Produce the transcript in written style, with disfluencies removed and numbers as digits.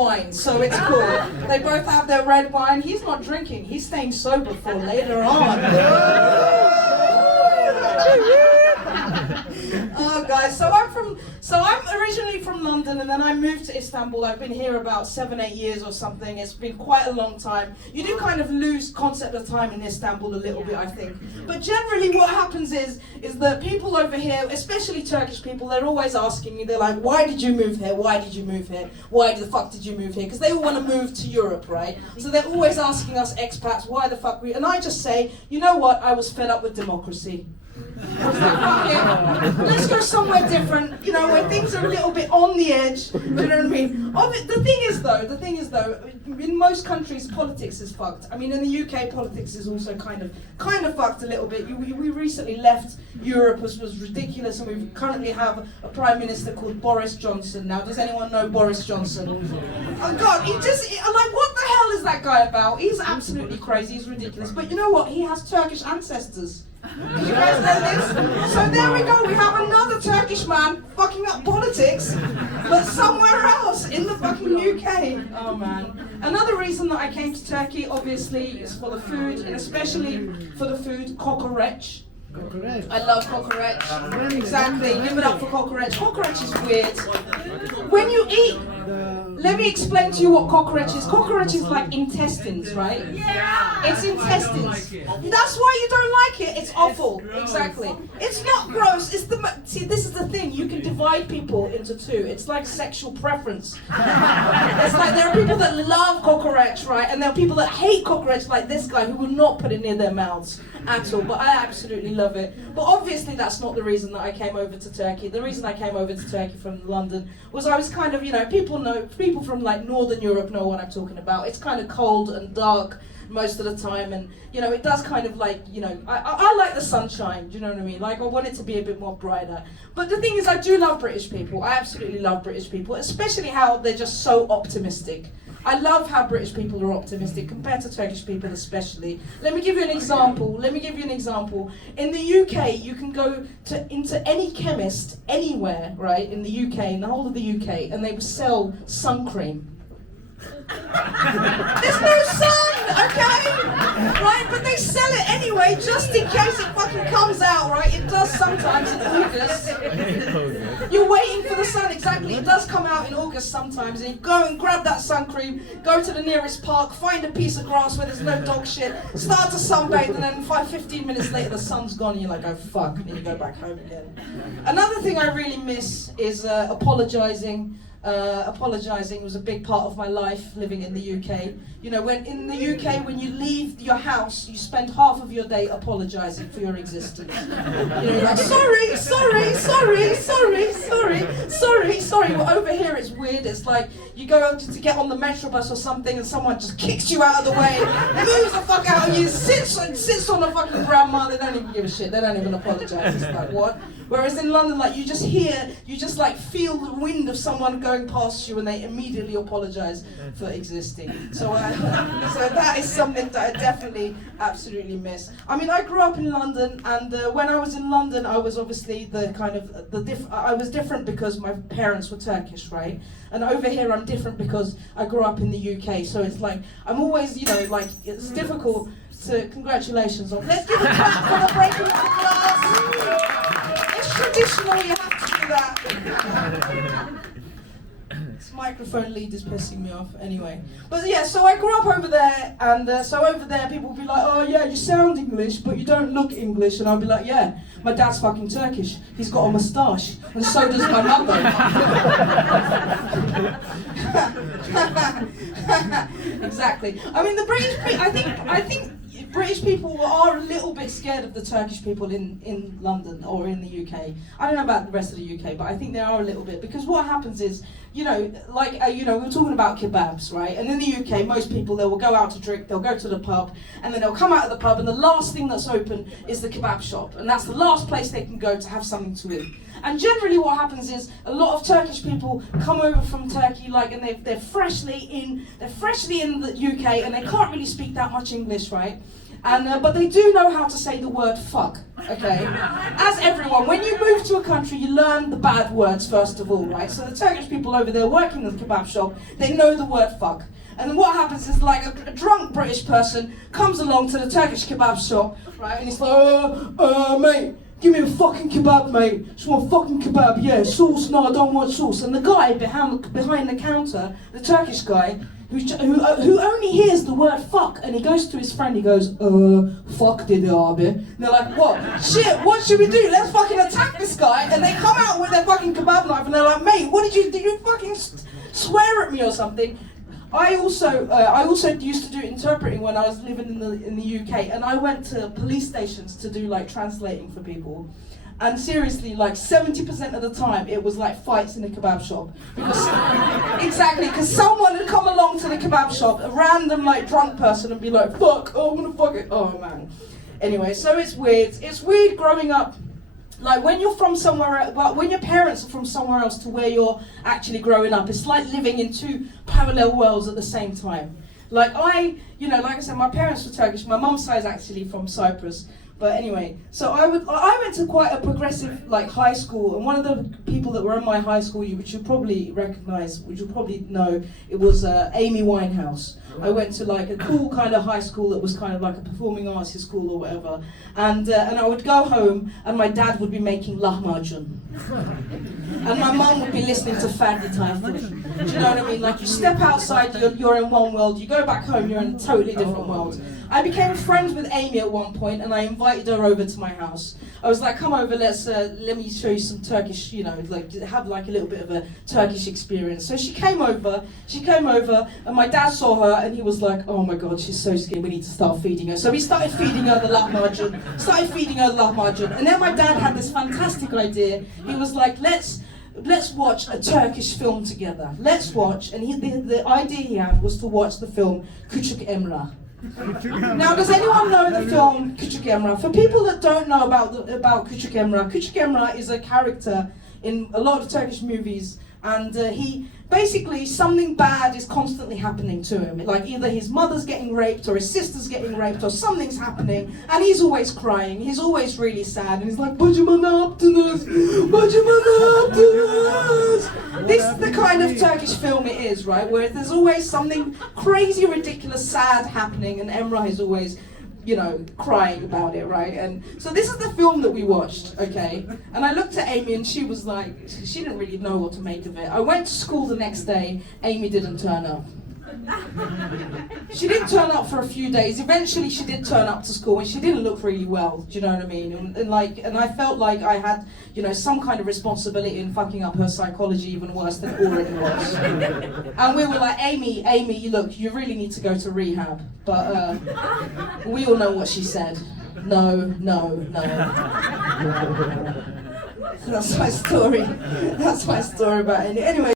wine, so it's cool. They both have their red wine. He's not drinking. He's staying sober for later on. Oh, guys, so I'm originally from London, and then I moved to Istanbul. I've been here about 7-8 years or something. It's been quite a long time. You do kind of lose concept of time in Istanbul a little bit, I think. But generally what happens is that people over here, especially Turkish people, they're always asking me, they're like, why did you move here? Why did you move here? Why the fuck did you move here? Because they all want to move to Europe, right? So they're always asking us expats, why the fuck we... And I just say, you know what? I was fed up with democracy. Let's go somewhere different, you know, where things are a little bit on the edge. You know what I mean? The thing is though, in most countries politics is fucked. I mean, in the UK, politics is also kind of fucked a little bit. We recently left Europe, which was ridiculous, and we currently have a prime minister called Boris Johnson. Now, does anyone know Boris Johnson? Oh God, like, what the hell is that guy about? He's absolutely crazy. He's ridiculous. But you know what? He has Turkish ancestors. Did you guys know this? So there we go, we have another Turkish man fucking up politics, but somewhere else, in the fucking UK. Oh man. Another reason that I came to Turkey, obviously, is for the food, and especially for the food, kokoreç. I love kokoreç. Exactly, give it up for kokoreç. Kokoreç is weird. When you eat, let me explain to you what kokoreç is. Kokoreç is like intestines, right? Yeah! It's intestines. That's why you don't like it. It's awful. Exactly. It's not gross. See, this is the thing. You can divide people into two. It's like sexual preference. It's like there are people that love kokoreç, right? And there are people that hate kokoreç, like this guy, who will not put it near their mouths at all. But I absolutely love it. But obviously that's not the reason that I came over to Turkey. The reason I came over to Turkey from London was I was kind of, you know, people from like Northern Europe know what I'm talking about. It's kind of cold and dark most of the time, and you know, it does kind of like, you know, I like the sunshine, do you know what I mean? Like, I want it to be a bit more brighter. But the thing is, I do love British people. I absolutely love British people, especially how they're just so optimistic. I love how British people are optimistic compared to Turkish people especially. Let me give you an example. In the UK, you can go into any chemist anywhere, right, in the UK, in the whole of the UK, and they will sell sun cream. There's no sun, okay? Right, but they sell it anyway, just in case it fucking comes out, right? It does sometimes in August. You're waiting for the sun, exactly. It does come out in August sometimes, and you go and grab that sun cream, go to the nearest park, find a piece of grass where there's no dog shit, start to sunbathe, and then 15 minutes later the sun's gone, and you're like, oh fuck, and you go back home again. Another thing I really miss is apologising. Apologising was a big part of my life living in the UK. You know, when in the UK, when you leave your house, you spend half of your day apologising for your existence. You know, you're like, sorry. Well, over here it's weird. It's like you go to get on the metro bus or something, and someone just kicks you out of the way, moves the fuck out of you, sits on the fucking grandma. They don't even give a shit. They don't even apologise. It's like, what? Whereas in London, like, you just like feel the wind of someone going past you, and they immediately apologise for existing. So that is something that I definitely absolutely miss. I mean, I grew up in London, and when I was in London, I was obviously I was different because my parents were Turkish, right? And over here, I'm different because I grew up in the UK. So it's like I'm always, you know, like it's difficult. So congratulations on. Let's give a clap for the breaking of the glass. It's traditional, you have to do that. This microphone lead is pissing me off anyway. But yeah, so I grew up over there, and so over there people would be like, oh yeah, you sound English, but you don't look English. And I'll be like, yeah, my dad's fucking Turkish. He's got a moustache, and so does my mother. Exactly. I mean, the British people, I think British people are a little bit scared of the Turkish people in London or in the UK. I don't know about the rest of the UK, but I think they are a little bit, because what happens is, you know, like, you know, we were talking about kebabs, right? And in the UK, most people, they will go out to drink, they'll go to the pub, and then they'll come out of the pub, and the last thing that's open is the kebab shop. And that's the last place they can go to have something to eat. And generally what happens is a lot of Turkish people come over from Turkey, like, and they're freshly in the UK, and they can't really speak that much English, right? And but they do know how to say the word fuck, okay? As everyone, when you move to a country, you learn the bad words first of all, right? So the Turkish people over there working in the kebab shop, they know the word fuck. And then what happens is like a drunk British person comes along to the Turkish kebab shop, right? And he's like, mate, give me a fucking kebab, mate. Just want a fucking kebab, yeah. Sauce? No, I don't want sauce. And the guy behind the counter, the Turkish guy, who only hears the word fuck, and he goes to his friend, he goes, fuck dedi abi. And they're like, what? Shit, what should we do? Let's fucking attack this guy. And they come out with their fucking kebab knife, and they're like, mate, what did you do? You fucking swear at me or something? I also used to do interpreting when I was living in the UK, and I went to police stations to do like translating for people. And seriously, like 70% of the time, it was like fights in a kebab shop. Because someone had come along to the kebab shop, a random like drunk person, and be like, fuck, oh, I wanna fuck it. Oh man. Anyway, so it's weird. It's weird growing up, like when you're from somewhere, but when your parents are from somewhere else to where you're actually growing up, it's like living in two parallel worlds at the same time. Like like I said, my parents were Turkish. My mum's side is actually from Cyprus. But anyway, so I went to quite a progressive like high school, and one of the people that were in my high school, which you probably recognise, which you probably know, it was Amy Winehouse. I went to like a cool kind of high school that was kind of like a performing arts school or whatever, and I would go home and my dad would be making lahmacun, and my mum would be listening to Ferdi Tayfur. Do you know what I mean? Like you step outside, you're in one world, you go back home, you're in a totally different world. I became friends with Amy at one point, and I invited her over to my house. I was like, come over, let me show you some Turkish, like have like a little bit of a Turkish experience. So she came over, and my dad saw her, and he was like, oh my god, she's so skinny, we need to start feeding her. So we started feeding her the lahmacun, and then my dad had this fantastic idea. He was like, let's watch a Turkish film together. Let's watch, and the idea he had was to watch the film Küçük Emrah. Now, does anyone know the film Küçük Emrah? For people that don't know about Küçük Emrah is a character in a lot of Turkish movies, and he basically something bad is constantly happening to him. Like either his mother's getting raped, or his sister's getting raped, or something's happening, and he's always crying. He's always really sad, and he's like, "Bacıma ne yaptınız? Bacıma ne yaptınız?" This is the kind of Turkish film it is, right? Where there's always something crazy, ridiculous, sad happening, and Emrah is always, crying about it, right? And so this is the film that we watched, okay? And I looked at Amy, and she was like, she didn't really know what to make of it. I went to school the next day, Amy didn't turn up. She didn't turn up for a few days. Eventually she did turn up to school, and she didn't look really well, do you know what I mean? And I felt like I had, some kind of responsibility in fucking up her psychology even worse than it already was. And we were like, Amy, look, you really need to go to rehab. But we all know what she said. No. That's my story. That's my story about it. Anyway.